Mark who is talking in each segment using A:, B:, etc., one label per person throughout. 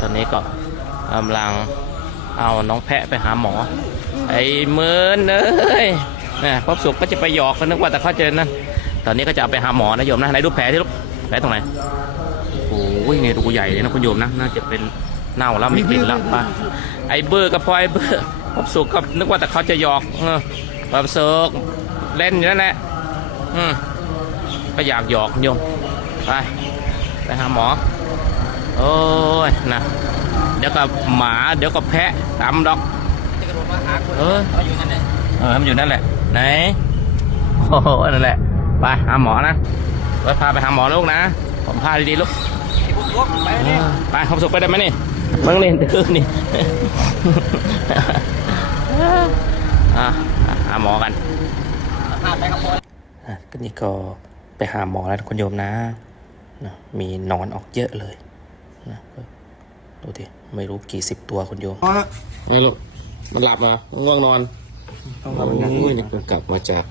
A: ตอนนี้ก็กำลังเอาน้องแพะไปหาหมอ ไอ้เมินเอ้ยนะพบสุกก็จะไปหยอกก็นึกว่าแต่เขาเจอนั่นตอนนี้ก็จะเอาไปหาหมอนะโยมนะไหนดูแผลที่ลูกแผลตรงไหนโอ้ยเนี่ยดูใหญ่เลยนะคุณโยมนะน่าจะเป็นเน่าแล้วมีกลิ่นแล้วไปไอ้เบอร์กับพลอยเบอร์พบสุกก็นึกว่าแต่เขาจะหยอกเออพบสุกเล่นอยู่นั่นแหละอืมก็อยากหยอกโยมไปไปหาหมอ โอ้ยนะเดี๋ยวกับหมาเดี๋ยวกับแพะตามดอก
B: จะกระโดดมาหาคน
A: เออ
B: เขาอยู่นั่นแหละ
A: เออมันอยู่นั่นแหละไหนโอ้โหนั่นแหละไปหาหมอนะไปพาไปหาหมอลูกนะ ผมพาดีๆลูก
B: ไอ้พวกพวกไปเนี่ย
A: ไปความสุขไปได้ไหมนี่เบิ่งเล่นตื่นนี่อะหาหมอกัน
B: พาไปกับคน
A: อะก็นี่ก็ไปหาหมอแล้วคุณโยมนะนะมีหนอนออกเยอะเลย นะดูดิไม่รู้กี่สิบตัวคุณโยมไอ้ลูกมันหลับมาง่วงนอนต้องทำงานนี่กลับมาจาก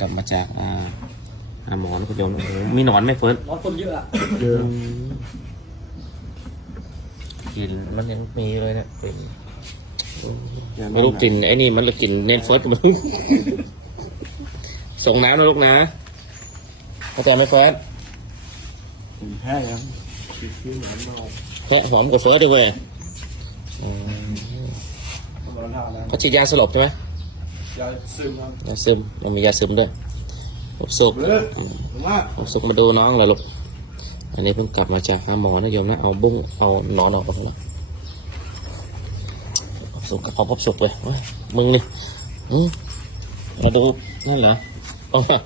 A: กลับมาจากอ่าหาหมอนคุณโยมโอ้มีหนอนไหมเฟิร์ส
B: ร้อนคนเยอะอะ
A: เยอะกลิ่นมันยังมีเลยเนี่ยกลิ่นไม่รู้กลิ่นไอ้นี่มันละกลิ่นเนนเฟิร์สมันส่งน้ำนะลูกนะเข้าใจไหมเฟิร์ส
C: แพ้ยัง คิดขึ้นเหมือนเรา
A: แพะหอมกว่าเฟิร์สด้วยเวยอืม
C: ตอนหน้าแล้ว
A: เขาฉีดยาสลบใช่ไหม
C: ยาซึมครับ
A: ยาซึมมันมียาซึมด้วยผมสุก
C: เลิกผมว่า
A: ผมสุกมาดูน้องเลยลูกอันนี้เพิ่งกลับมาจากหาหมอนะโยมนะเอาบุ้งเอาหนอนออกไปแล้วผมสุกกับพอพบสุกเลยเว้ยมึงนี่อืมมาดูนั่นเหรอเอามา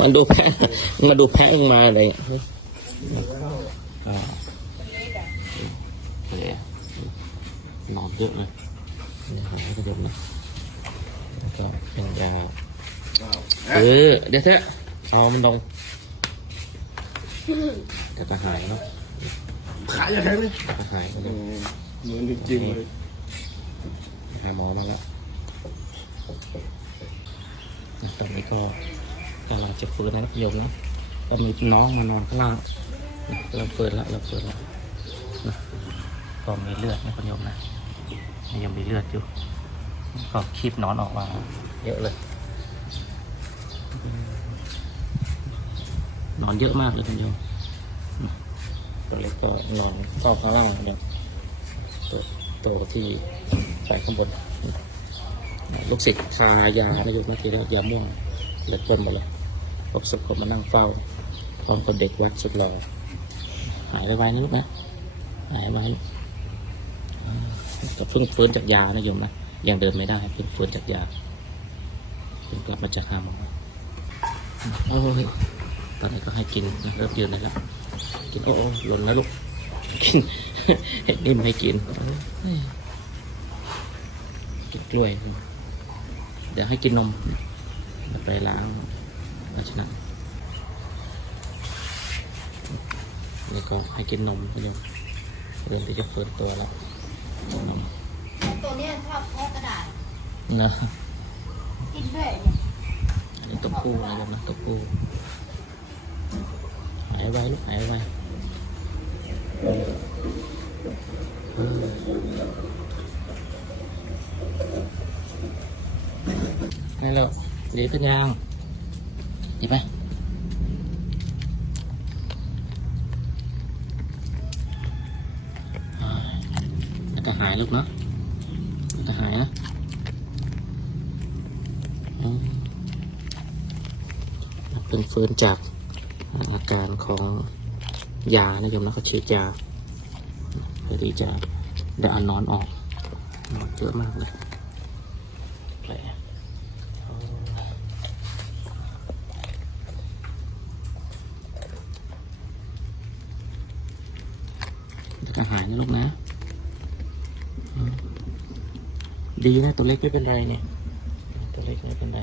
A: มาดูแพะมาดูแพะเองมาอะไรอะเฮ้ย อ่าโอเคนอนเยอะเลยนี่หายกระดมนะแล้วก็เป็นยาเออเดี๋ยวเถอะเอามันลงเดี๋ยวก็หายเนาะ
C: ขายยังไงเลย
A: เดี๋ยวก็หาย
C: เหมือนจริงเลย
A: หาหมอมาแล้วตอนนี้ก็กำลังจะฟื้นนะโยมนะ ก็มีน้องมานอนข้างล่างเราฟื้นแล้วเราฟื้นแล้วนะก็มีเลือดนะคุณโยมนะยังมีเลือดอยู่ก็คีบนอนออกมาเยอะเลย นอนเยอะมากเลยคุณโยมตัวเล็กก็นอนเฝ้าข้างล่างเนี่ยตัวตัวที่ใส่ข้างบนลูกศิษย์คายานะโยมบางทีแล้วยาม่วงเล็กก้นหมดเลยพบศพคนมานั่งเฝ้า พร้อมกับเด็กวัดสุดหล่อหายไวๆนะลูกนะหายไวลูกก็เพิ่งฟื้นจากยานะโยมนะยังเดินไม่ได้เพิ่งฟื้นจากยาเพิ่งกลับมาจากหาหมอโอ้ยตอนนี้ก็ให้กินนะเริ่มยืนได้แล้วกินโอ้โอ้หล่นแล้วลูกกินเห็ดนิ่มให้กินกินกล้วย เดี๋ยวให้กินนมไปล้างภาชนะ นี่ก็ให้กินนมคุณโยมเริ่มที่จะเปิดตัวแล้วนม
D: ตัวเนี้ยชอบแพ้กระดาษ
A: นะ
D: กินด้วยเนี่ย
A: อันนี้ตัวผู้นะโยมนะตัวผู้หายไวลูกหายไวนี่แล้วดีขึ้นยังดีไหม แล้วก็หายลูกเนาะแล้วก็หายนะเป็นฟื้นจากอาการของยานะโยมนะเขาฉีดยาเพื่อที่จะได้อานอนออกนอนเยอะมากเลยแผลแล้วก็หายนะลูกนะอืม ดีนะตัวเล็กไม่เป็นไรเนี่ย ตัวเล็กไม่เป็นไร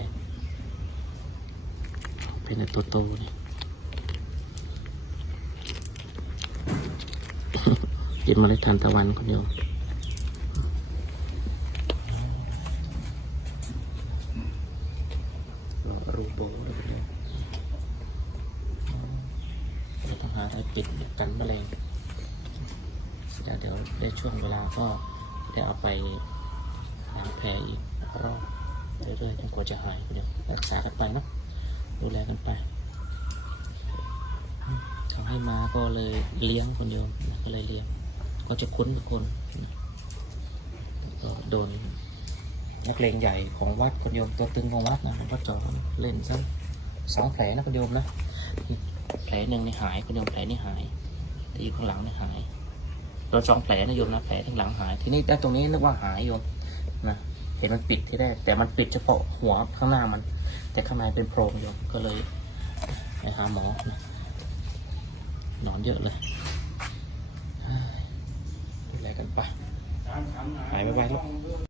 A: เป็นตัวโตเนี่ยกินเมาเล็ดทานตะวันคนเดียวรูโบเลยคนเดียวเราต้องหาอะไรปิดกันแมลงแล้วเดี๋ยวได้ช่วงเวลาก็ได้เอาไป แผลอีกรอบเรื่อยๆจนกว่าจะหายเดี๋ยวรักษากันไปเนาะดูแลกันไปอืมเขาให้มาก็เลยเลี้ยงคนโยมนะก็เลยเลี้ยง ก็จะคุ้นกับคนก็โดนนักเลงใหญ่ของวัดคนโยมตัวตึงของวัดนะก็จอเล่นซะสองแผลนะคนโยมนะแผลหนึ่งนี่หายคนโยมแผลนี่หายที่อยู่ข้างหลังนี่หายโดนสองแผลนะโยมนะแผลที่หลังหาย ทีนี้ได้ตรงนี้นึกว่าหายโยม นะเห็นมันปิดที่แรกแต่มันปิดเฉพาะหัวข้างหน้ามัน แต่ข้างในเป็นโพรงอยู่ก็เลยไปหาหมอนะนอนเยอะเลยดูแลกันไปหายไปไปลูก